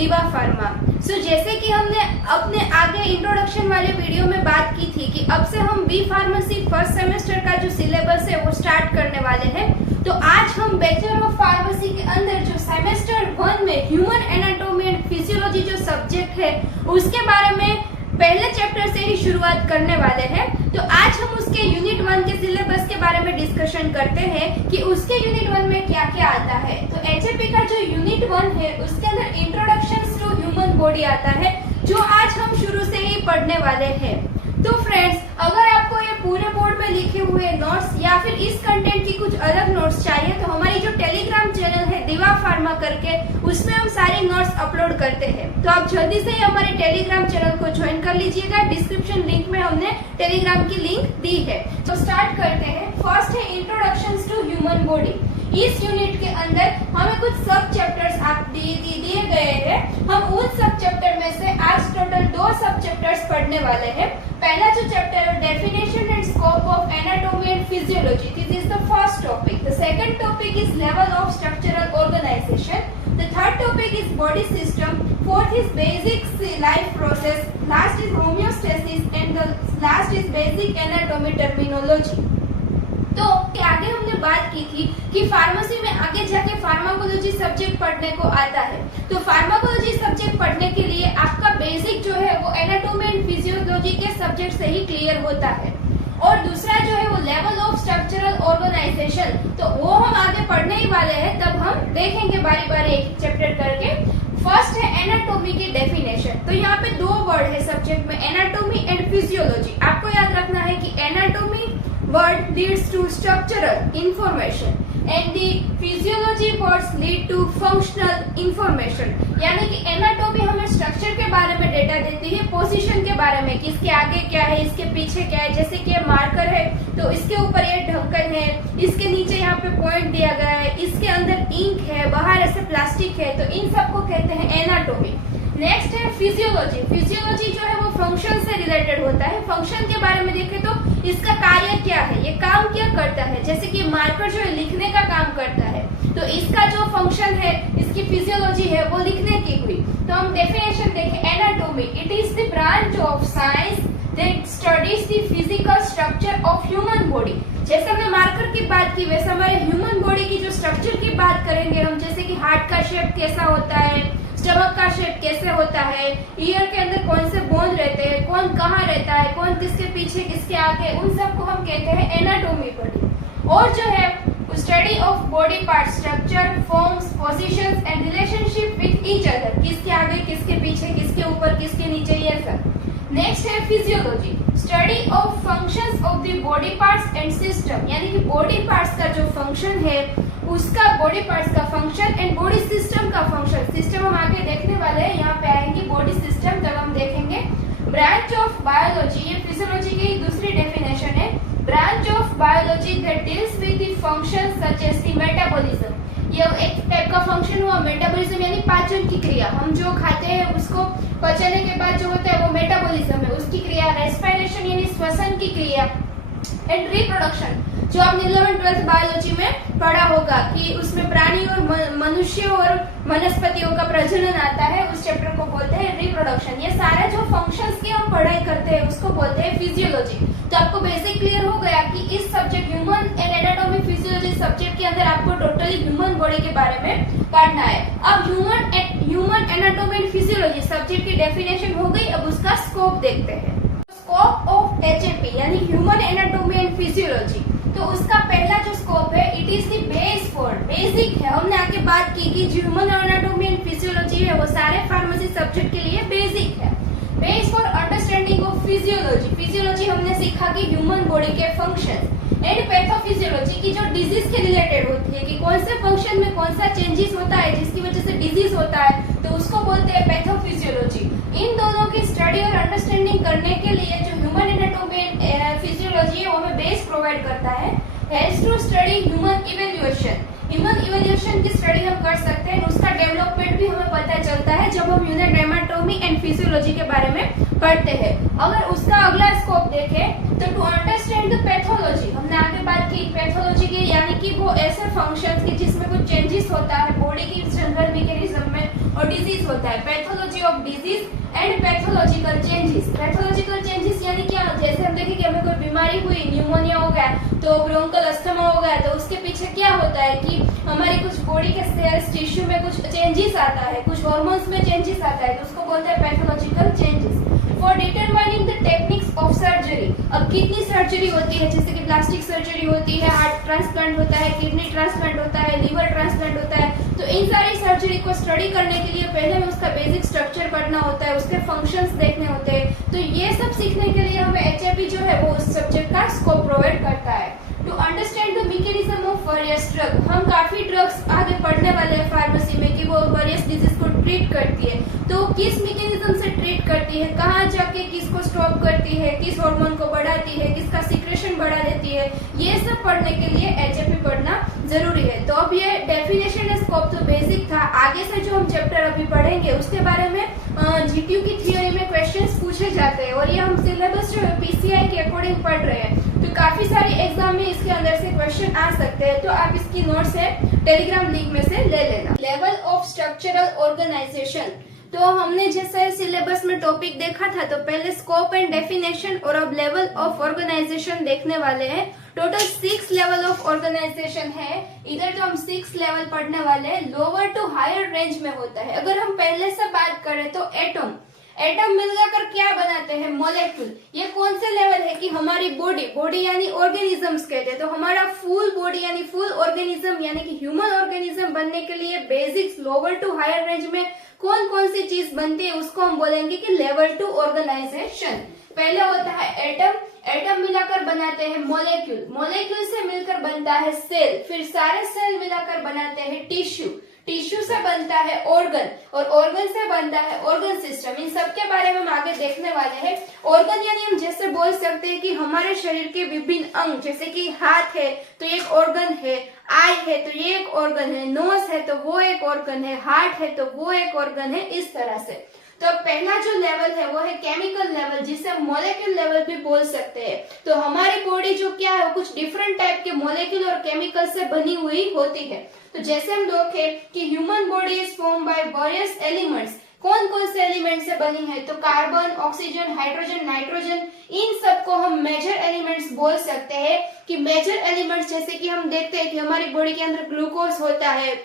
दिवा फार्मा। जैसे कि हमने अपने आगे इंट्रोडक्शन वाले वीडियो में बात की थी कि अब से हम बी फार्मेसी फर्स्ट सेमेस्टर का जो सिलेबस है वो स्टार्ट करने वाले हैं। तो आज हम बैचलर ऑफ फार्मेसी के अंदर जो सेमेस्टर 1 में ह्यूमन एनाटॉमी एंड फिजियोलॉजी जो सब्जेक्ट है उसके बारे में पहले चैप्टर से ही शुरुआत करने वाले हैं। तो आज हम उसके यूनिट 1 के सिलेबस के बारे में डिस्कशन करते हैं कि उसके यूनिट 1 में क्या क्या आता है। तो एचएपी का जो यूनिट 1 है उसके अंदर इंट्रोडक्शन टू ह्यूमन बॉडी आता है, जो आज हम शुरू से ही पढ़ने वाले हैं। तो फ्रेंड्स, अगर आपको ये पूरे बोर्ड में लिखे हुए नोट्स या फिर इस कंटेंट की कुछ अलग नोट्स चाहिए तो हमारी जो टेलीग्राम चैनल है दिवा फार्मा करके, उसमें हम सारी नोट्स अपलोड करते हैं। तो आप जल्दी से ही हमारे टेलीग्राम चैनल को ज्वाइन कर लीजिएगा। डिस्क्रिप्शन लिंक में हमने टेलीग्राम की लिंक दी है। तो स्टार्ट करते हैं। फर्स्ट है इंट्रोडक्शन टू ह्यूमन बॉडी। इस यूनिट के अंदर हमें कुछ सब चैप्टर्स आप दिए गए हैं। हम उन सब चैप्टर में से आज टोटल 2 सब चैप्टर्स पढ़ने वाले हैं। पहला जो चैप्टर है definition and scope of anatomy and physiology, this is the first topic. The second topic is level of structural organisation. The third topic is body system. Fourth is basic life process. Last is homeostasis and the last is basic anatomy terminology. तो आगे हमने बात की थी कि pharmacy में आगे जाके फार्माकोलॉजी सब्जेक्ट पढ़ने को आता है। तो फार्माकोलॉजी सब्जेक्ट पढ़ने के लिए आपका बेसिक जो है वो एनाटॉमी एंड फिजियोलॉजी के सब्जेक्ट से ही क्लियर होता है। और दूसरा जो है वो लेवल ऑफ स्ट्रक्चरल ऑर्गेनाइजेशन, तो वो हम आगे पढ़ने ही वाले हैं। तब हम देखेंगे बारी बारी एक चैप्टर करके। फर्स्ट है एनाटॉमी की डेफिनेशन। तो यहाँ पे 2 वर्ड है सब्जेक्ट में, एनाटॉमी एंड फिजियोलॉजी। आपको याद रखना है कि anatomy word leads to structural information and the physiology words lead to functional information। यानी कि एनाटॉमी हमें स्ट्रक्चर के बारे में डेटा देती है, पोजीशन के बारे में कि इसके आगे क्या है, इसके पीछे क्या है। जैसे कि ये मार्कर है तो इसके ऊपर ये ढक्कन है, इसके नीचे यहाँ पे पॉइंट दिया गया है, इसके अंदर इंक है, बाहर ऐसे प्लास्टिक है। तो इन सबको कहते हैं एनाटॉमी। नेक्स्ट है फिजियोलॉजी। फिजियोलॉजी जो है वो फंक्शन से रिलेटेड होता है। फंक्शन के बारे में देखें तो इसका कार्य क्या है, ये काम क्या करता है। जैसे कि मार्कर जो है लिखने का काम करता है, तो इसका जो फंक्शन है, इसकी फिजियोलॉजी है वो लिखने की हुई। तो हम डेफिनेशन देखें, anatomy it is the branch of science that studies the physical structure of human body. जैसे हमने मार्कर की बात की वैसे हमारे ह्यूमन बॉडी की जो स्ट्रक्चर की बात करेंगे हम, जैसे कि हार्ट का शेप कैसा होता है, स्टमक का शेप कैसे होता है, ईयर के अंदर कौन से बोन रहते हैं, कौन कहाँ रहता है, कौन किसके पीछे किसके आगे, उन सबको हम कहते हैं एनाटॉमी बॉडी। और जो है study of body part structure, forms, positions and relationship with each other, किसके आगे किसके पीछे, किसके ऊपर किसके नीचे, ये सब। नेक्स्ट है physiology, study of functions of the body parts and system. यानी कि बॉडी पार्ट्स का जो फंक्शन है उसका, बॉडी पार्ट्स का फंक्शन एंड बॉडी सिस्टम का फंक्शन। सिस्टम हम आगे देखने वाले हैं, यहाँ पे आएंगे बॉडी सिस्टम जब हम देखेंगे। ब्रांच ऑफ बायोलॉजी, ये फिजियोलॉजी की दूसरी डेफिनेशन है। Branch of biology that deals with the functions such as the metabolism. ये एक टाइप का फंक्शन हुआ मेटाबॉलिज्म, यानी पाचन की क्रिया। हम जो खाते हैं उसको पचने के बाद जो होता है वो मेटाबॉलिज्म है, उसकी क्रिया। रेस्पिरेशन यानी श्वसन की क्रिया। एंड रिप्रोडक्शन, जो आपने 11th-12th बायोलॉजी में पढ़ा होगा कि उसमें प्राणी और मनुष्य और वनस्पतियों का प्रजनन आता है, उस चैप्टर को बोलते हैं रिप्रोडक्शन। ये सारे जो फंक्शंस की हम पढ़ाई करते हैं उसको बोलते हैं फिजियोलॉजी। तो आपको बेसिक क्लियर हो गया कि इस subject human and anatomy physiology subject के अंदर आपको टोटली ह्यूमन बॉडी के बारे में पढ़ना है। अब human anatomy and physiology subject की डेफिनेशन हो गई। अब उसका स्कोप देखते हैं। स्कोप ऑफ एचएपी यानी ह्यूमन एनाटॉमी एंड फिजियोलॉजी, तो उसका पहला जो स्कोप है it is the base for, basic है। हमने आगे बात की कि ह्यूमन एनाटॉमी एंड फिजियोलॉजी है वो सारे फार्मेसी सब्जेक्ट के लिए बेसिक है। Base for understanding of physiology, physiology हमने सीखा कि ह्यूमन बॉडी के फंक्शन। एंड पैथोफिजियोलॉजी की जो डिजीज के रिलेटेड होती है कि कौन से फंक्शन में कौन सा चेंजेस होता है जिसकी वजह से डिजीज होता है, तो उसको बोलते हैं पैथोफिजियोलॉजी। इन दोनों की स्टडी और अंडरस्टैंडिंग करने के लिए जो ह्यूमन एनाटॉमी एंड फिजियोलॉजी है वो हमें बेस प्रोवाइड करता है। Helps to study human evaluation, human evaluation की स्टडी हम कर सकते हैं। उसका डेवलपमेंट भी हमें पता चलता है जब हम ह्यूमन एनाटॉमी एंड फिजियोलॉजी के बारे में पढ़ते हैं। अगर उसका अगला स्कोप देखें तो टू अंडरस्टैंड द पैथोलॉजी, हमने आगे बात की पैथोलॉजी की, यानी कि वो ऐसे फंक्शंस की जिसमें कुछ चेंजेस होता है बॉडी की जनरल मैकेनिज्म में, और डिजीज होता है। Pathology of disease and pathological changes. Pathological changes यानी क्या, जैसे हम देखें कि हमें कोई बीमारी हुई, न्यूमोनिया हो गया, तो ब्रोंकल अस्थमा हो गया, तो उसके पीछे क्या होता है कि हमारे कुछ बॉडी के सेल्स टिश्यू में कुछ चेंजेस आता है, कुछ हार्मोन्स में चेंजेस आता है, तो उसको बोलते हैं pathological changes. For determining the techniques of surgery, अब कितनी सर्जरी होती है, जैसे कि प्लास्टिक सर्जरी होती है, हार्ट ट्रांसप्लांट होता है, किडनी ट्रांसप्लांट होता है, लीवर ट्रांसप्लांट होता है, तो इन सारी सर्जरी को स्टडी करने के लिए पहले हमें उसका बेसिक स्ट्रक्चर पढ़ना होता है, उसके फंक्शंस देखने होते हैं। तो ये सब सीखने के लिए हमें एचएपी जो है वो उस सब्जेक्ट का स्कोप प्रोवाइड करता है। To understand the mechanism of various drug, हम काफी ड्रग्स आगे पढ़ने वाले हैं फार्मेसी में कि वो वेरियस डिजीज को ट्रीट करती है, तो किस मैकेनिज्म से ट्रीट करती है, कहाँ जाके किसको स्टॉप करती है, किस हार्मोन को बढ़ाती है, किसका सीक्रेशन बढ़ा देती है, ये सब पढ़ने के लिए एचएपी पढ़ना जरूरी है। तो अब ये डेफिनेशन एंड स्कोप तो बेसिक था, आगे से जो हम चैप्टर अभी पढ़ेंगे उसके बारे में जीक्यू की थियोरी में क्वेश्चंस पूछे जाते हैं, और ये हम सिलेबस जो है पीसीआई के अकॉर्डिंग पढ़ रहे हैं, तो काफी सारी एग्जाम में इसके अंदर से क्वेश्चन आ सकते हैं, तो आप इसकी नोट्स है टेलीग्राम लिंक में से ले लेना। लेवल ऑफ स्ट्रक्चरल ऑर्गेनाइजेशन, तो हमने जैसे सिलेबस में टॉपिक देखा था, तो पहले स्कोप एंड डेफिनेशन और अब लेवल ऑफ ऑर्गेनाइजेशन देखने वाले हैं। टोटल 6 लेवल ऑफ ऑर्गेनाइजेशन है, इधर तो हम 6 लेवल पढ़ने वाले हैं, लोअर टू हायर रेंज में होता है। अगर हम पहले से बात करें तो एटम मिलकर क्या बनाते हैं, मॉलिक्यूल। ये कौन से लेवल है कि हमारी बॉडी यानी ऑर्गेनिजम्स कहते हैं, तो हमारा फुल बॉडी यानी फुल ऑर्गेनिज्म यानी कि ह्यूमन ऑर्गेनिज्म बनने के लिए basics lower to higher range में कौन कौन सी चीज बनती है उसको हम बोलेंगे कि लेवल टू ऑर्गेनाइजेशन। पहले होता है एटम मिलाकर बनाते हैं मॉलिक्यूल से मिलकर बनता है सेल, फिर सारे सेल मिलाकर बनाते हैं टिश्यू से बनता है ऑर्गन, और ऑर्गन से बनता है ऑर्गन सिस्टम। इन सब के बारे में हम आगे देखने वाले हैं। ऑर्गन यानी हम जैसे बोल सकते हैं कि हमारे शरीर के विभिन्न अंग, जैसे कि हाथ है तो एक ऑर्गन है, आई है तो ये एक ऑर्गन है, नोज है तो वो एक ऑर्गन है, हार्ट है तो वो एक ऑर्गन है, इस तरह से। तो पहला जो लेवल है वो है केमिकल लेवल, जिसे हम मॉलिक्यूल लेवल भी बोल सकते हैं। तो हमारी बॉडी जो क्या है वो कुछ डिफरेंट टाइप के मॉलिक्यूल और केमिकल से बनी हुई होती है। तो जैसे हम देखें कि human body is form by various elements, कौन कौन से एलिमेंट से बनी है, तो कार्बन, ऑक्सीजन, हाइड्रोजन, नाइट्रोजन, इन सबको हम मेजर एलिमेंट्स बोल सकते हैं। कि मेजर एलिमेंट्स जैसे कि हम देखते हैं कि हमारी बॉडी के अंदर ग्लूकोज होता है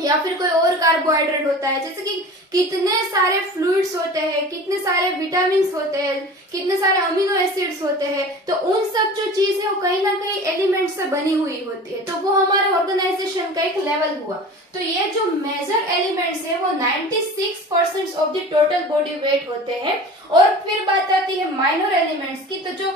या फिर कोई और कार्बोहाइड्रेट होता है, जैसे कि कितने सारे फ्लूइड्स होते हैं, कितने सारे विटामिन होते हैं, कितने सारे अमीनो एसिड्स होते हैं, तो उन सब जो चीज है वो कहीं ना कहीं एलिमेंट से बनी हुई होती है, तो वो हमारे ऑर्गेनाइजेशन का एक लेवल हुआ। तो ये जो मेजर एलिमेंट्स है वो 96% of the total body weight होते हैं। और फिर बात आती है माइनर एलिमेंट्स की, तो जो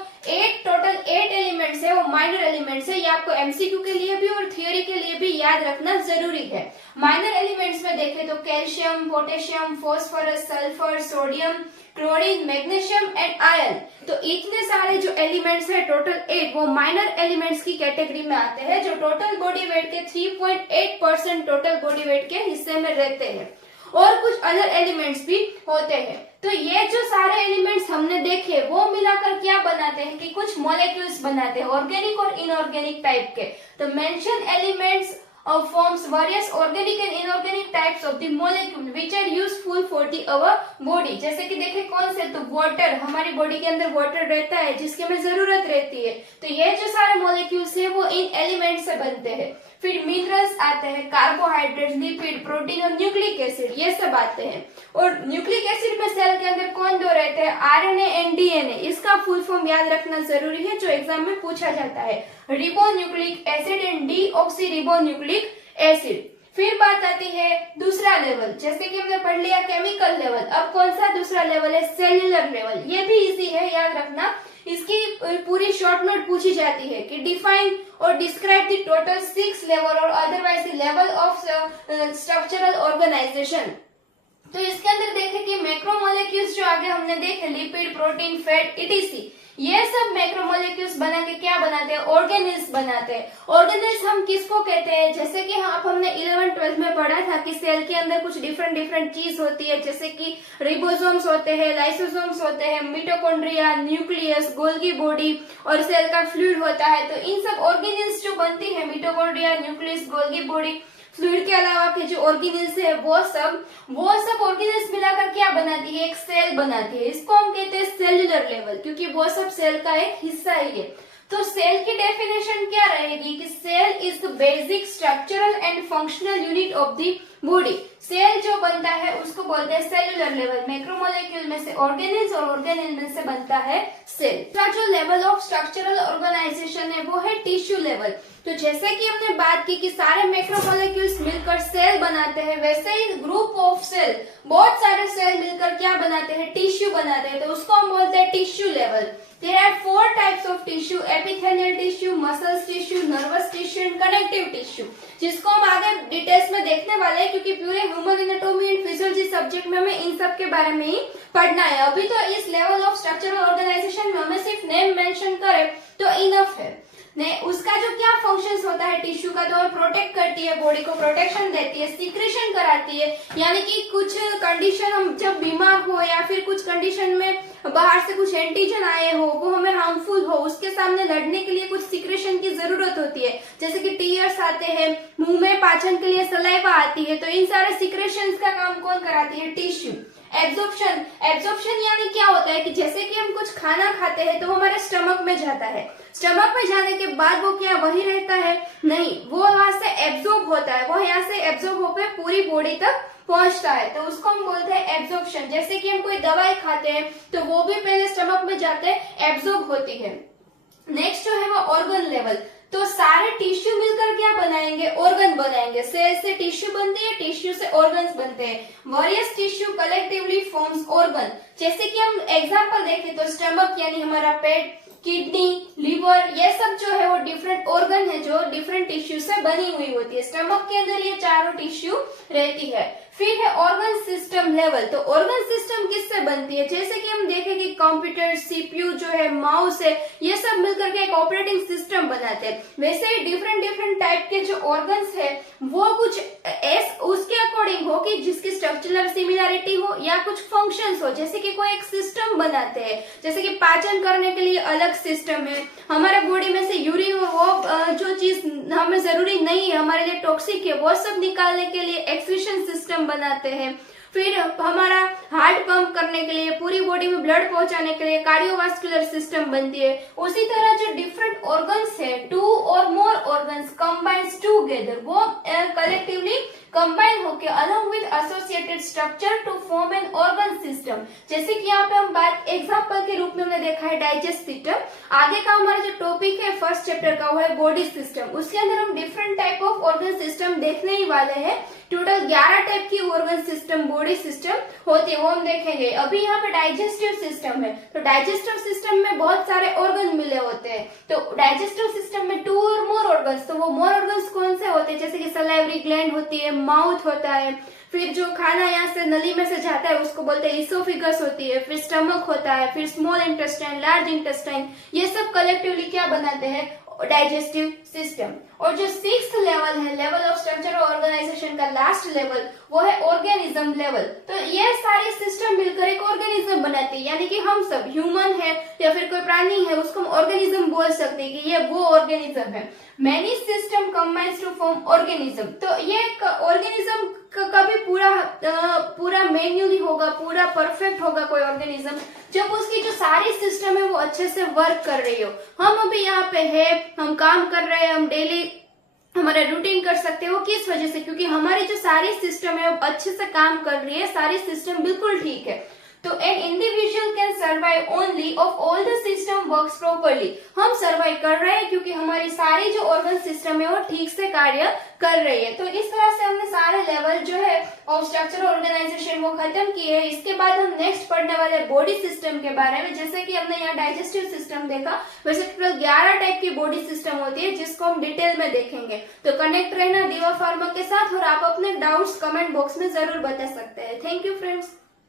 टोटल 8 एलिमेंट्स है वो माइनर एलिमेंट्स है। ये आपको एमसीक्यू के लिए भी और थियोरी के लिए भी याद रखना जरूरी है। माइनर एलिमेंट्स में देखें तो calcium, potassium, phosphorus, sulphur, sodium, chlorine, magnesium and iron, तो इतने सारे जो एलिमेंट्स है टोटल 8 वो माइनर एलिमेंट्स की कैटेगरी में आते हैं, जो टोटल बॉडी वेट के 3.8% टोटल बॉडी वेट के हिस्से में रहते हैं। और कुछ अदर एलिमेंट्स भी होते हैं। तो ये जो सारे एलिमेंट्स हमने देखे वो मिलाकर क्या बनाते हैं कि कुछ मॉलिक्यूल्स बनाते हैं, ऑर्गेनिक और इनऑर्गेनिक टाइप के। तो mention elements forms various organic and inorganic types of the molecule which are useful for the our body। जैसे कि देखें कौन से, तो वाटर, हमारी बॉडी के अंदर वाटर रहता है जिसकी हमें जरूरत रहती है, तो ये जो सारे मॉलिक्यूल्स है वो इन एलिमेंट से बनते हैं। फिर मिनरल्स आते हैं, कार्बोहाइड्रेट, लिपिड, प्रोटीन और न्यूक्लिक एसिड, ये सब आते हैं। और न्यूक्लिक एसिड में सेल के अंदर कौन दो रहते हैं, आरएनए एंड डीएनए, इसका फुल फॉर्म याद रखना जरूरी है जो एग्जाम में पूछा जाता है, ribonucleic acid and deoxy ribonucleic acid. फिर बात आती है दूसरा लेवल, जैसे कि हमने पढ़ लिया केमिकल लेवल, अब कौन सा दूसरा लेवल है, सेल्यूलर लेवल। ये भी इजी है, याद रखना, इसकी पूरी शॉर्ट नोट पूछी जाती है कि डिफाइन और डिस्क्राइब द टोटल 6 लेवल और otherwise the level of structural organisation. तो इसके अंदर देखें कि मैक्रोमोलेक्यूल्स जो आगे हमने देखे, लिपिड, प्रोटीन, फैट, ईटीसी, ये सब मैक्रोमोलेक्यूल्स बना के क्या बनाते हैं, ऑर्गेनेल्स बनाते हैं। ऑर्गेनेल्स हम किसको कहते हैं, जैसे कि हमने 11th-12th में पढ़ा था कि सेल के अंदर कुछ डिफरेंट चीज होती है, जैसे कि रिबोसोम्स होते हैं, लाइसोसोम्स होते हैं, मिटोकॉन्ड्रिया, न्यूक्लियस, गोल्गी बॉडी और सेल का फ्लूइड होता है। तो इन सब ऑर्गेनेल्स जो बनती है, mitochondria, nucleus, Golgi body, fluid के अलावा के जो ऑर्गेनेल्स है वो सब ऑर्गेनेल्स मिलाकर क्या बनाती है, एक सेल बनाती है। इसको हम कहते हैं सेल्यूलर लेवल, क्योंकि वो सब सेल का एक हिस्सा ही है। तो सेल की डेफिनेशन क्या रहेगी कि cell is the basic structural and functional unit of the body. Cell जो बनता है उसको बोलते हैं सेल्यूलर लेवल। मैक्रोमोलेक्यूल में से ऑर्गेनेल्स और ऑर्गेनेल में से बनता है सेल। का जो लेवल ऑफ स्ट्रक्चरल ऑर्गेनाइजेशन है वो है टिश्यू लेवल। तो जैसे कि हमने बात की कि सारे मैक्रोमोलेक्यूल्स मिलकर सेल बनाते हैं, वैसे ही ग्रुप ऑफ सेल, बहुत सारे सेल मिलकर क्या बनाते हैं, टिश्यू बनाते हैं। तो उसको हम बोलते हैं tissue level. There are 4 types of tissue: epithelial tissue, muscle tissue, nervous tissue and connective tissue, जिसको हम आगे डिटेल्स में देखने वाले हैं, क्योंकि पूरे human anatomy and physiology subject में हमें इन सब के बारे में ही पढ़ना है। अभी तो इस लेवल ऑफ स्ट्रक्चरल ऑर्गेनाइजेशन में हमें सिर्फ नेम मेंशन करें तो इनफ है। ने उसका जो क्या फंक्शंस होता है टिश्यू का, तो प्रोटेक्ट करती है, बॉडी को प्रोटेक्शन देती है, सिक्रेशन कराती है, यानी कि कुछ कंडीशन हम जब बीमार हो या फिर कुछ कंडीशन में बाहर से कुछ एंटीजन आए हो, वो हमें हार्मफुल हो, उसके सामने लड़ने के लिए कुछ सिक्रेशन की जरूरत होती है। जैसे कि टीयर्स आते हैं, मुंह में पाचन के लिए सलाइवा आती है, तो इन सारे सिक्रेशंस का काम कौन कराती है, टिश्यू। एब्जॉर्प्शन यानी क्या होता है कि जैसे कि हम कुछ खाना खाते हैं तो वो हमारे स्टमक में जाता है, स्टमक में जाने के बाद वो क्या वही रहता है, नहीं, वो वहां से एब्जॉर्ब होता है, वो यहाँ से एब्जॉर्ब होकर पूरी बॉडी तक पहुंचता है, तो उसको हम बोलते हैं एब्जॉर्प्शन। जैसे कि हम कोई दवाई खाते हैं तो वो भी पहले स्टमक में जाते हैं, एब्जॉर्ब होती है। नेक्स्ट जो है वो ऑर्गन लेवल। तो सारे टिश्यू मिलकर क्या बनाएंगे, ऑर्गन बनाएंगे। सेल से टिश्यू बनती है, टिश्यू से ऑर्गन्स बनते हैं। Various tissue collectively forms organ. जैसे कि हम एग्जांपल देखें तो स्टमक यानी हमारा पेट, किडनी, लीवर, ये सब जो है वो डिफरेंट ऑर्गन है जो डिफरेंट टिश्यू से बनी हुई होती है। स्टमक के अंदर ये चारों टिश्यू रहती है। फिर है ऑर्गन सिस्टम लेवल। तो ऑर्गन सिस्टम किससे बनती है, जैसे कि हम देखें कि कंप्यूटर, सीपीयू जो है, माउस है, ये सब मिलकर के एक ऑपरेटिंग सिस्टम बनाते हैं। वैसे ही डिफरेंट टाइप के जो ऑर्गन्स है वो कुछ उसके अकॉर्डिंग हो कि जिसकी स्ट्रक्चरल सिमिलरिटी हो या कुछ फंक्शंस हो, जैसे कि कोई एक सिस्टम बनाते हैं। जैसे कि पाचन करने के लिए अलग सिस्टम है, हमारे बॉडी में से यूरिन और वो जो चीज हमें जरूरी नहीं है, हमारे लिए टॉक्सिक है, वो सब निकालने के लिए एक्सक्रीशन सिस्टम बनाते हैं। फिर हमारा हार्ट पंप करने के लिए, पूरी बॉडी में ब्लड पहुंचाने के लिए कार्डियोवास्कुलर सिस्टम बनती है। उसी तरह जो डिफरेंट ऑर्गन्स है, 2 और मोर ऑर्गन्स कंबाइंस टुगेदर, वो कलेक्टिवली कंबाइन होकर along with associated structure to form an organ system. जैसे कि यहाँ पे हम बात एग्जांपल के रूप में हमने देखा है डाइजेस्ट सिस्टम। आगे का हमारा जो टॉपिक है फर्स्ट चैप्टर का वो है बॉडी सिस्टम। उसके अंदर हम different type of organ system देखने ही वाले हैं। टोटल 11 टाइप की ऑर्गन सिस्टम, बॉडी सिस्टम होती है, वो हम देखेंगे। अभी यहाँ पे डाइजेस्टिव सिस्टम है, तो डाइजेस्टिव सिस्टम में बहुत सारे ऑर्गन मिले होते हैं। तो डाइजेस्टिव सिस्टम में 2 और मोर ऑर्गन्स, तो वो मोर ऑर्गन्स कौन से होते हैं, जैसे कि सलाइवरी ग्लैंड होती है, माउथ होता है, फिर जो खाना यहाँ से नली में से जाता है उसको बोलते हैं इसोफिगस होती है, फिर स्टमक होता है, फिर स्मॉल इंटेस्टाइन, लार्ज इंटेस्टाइन, ये सब कलेक्टिवली क्या बनाते हैं, डाइजेस्टिव सिस्टम। और जो 6th लेवल है, लेवल ऑफ स्ट्रक्चर ऑर्गेनाइजेशन का लास्ट लेवल, वो है ऑर्गेनिज्म लेवल। तो ये सारी सिस्टम मिलकर एक ऑर्गेनिज्म बनाती है, यानी कि हम सब ह्यूमन है या फिर कोई प्राणी है उसको हम ऑर्गेनिज्म बोल सकते हैं कि ये वो ऑर्गेनिज्म है। Many system combines to form organism. तो ये ऑर्गेनिज्म कभी पूरा मैन्युअली होगा, पूरा परफेक्ट होगा कोई ऑर्गेनिज्म जब उसकी जो सारी सिस्टम है वो अच्छे से वर्क कर रही हो। हम अभी यहाँ पे है, हम काम कर रहे हैं, हम डेली हमारा रूटीन कर सकते हो, किस वजह से, क्योंकि हमारी जो सारी सिस्टम है वो अच्छे से काम कर रही है, सारी सिस्टम बिल्कुल ठीक है। तो an individual can survive only of all the system works properly. हम सर्वाइव कर रहे हैं क्योंकि हमारी सारी जो ऑर्गन सिस्टम है वो ठीक से कार्य कर रही है। तो इस तरह से हमने सारे लेवल जो है ऑफ स्ट्रक्चर ऑर्गेनाइजेशन वो खत्म किए। इसके बाद हम नेक्स्ट पढ़ने वाले बॉडी सिस्टम के बारे में। जैसे कि हमने यहाँ डाइजेस्टिव सिस्टम देखा, वैसे टोटल 11 टाइप की बॉडी सिस्टम होती है जिसको हम डिटेल में देखेंगे। तो कनेक्ट रहना दीवा फार्मा के साथ और आप अपने डाउट्स कमेंट बॉक्स में जरूर बता सकते हैं। Thank you friends.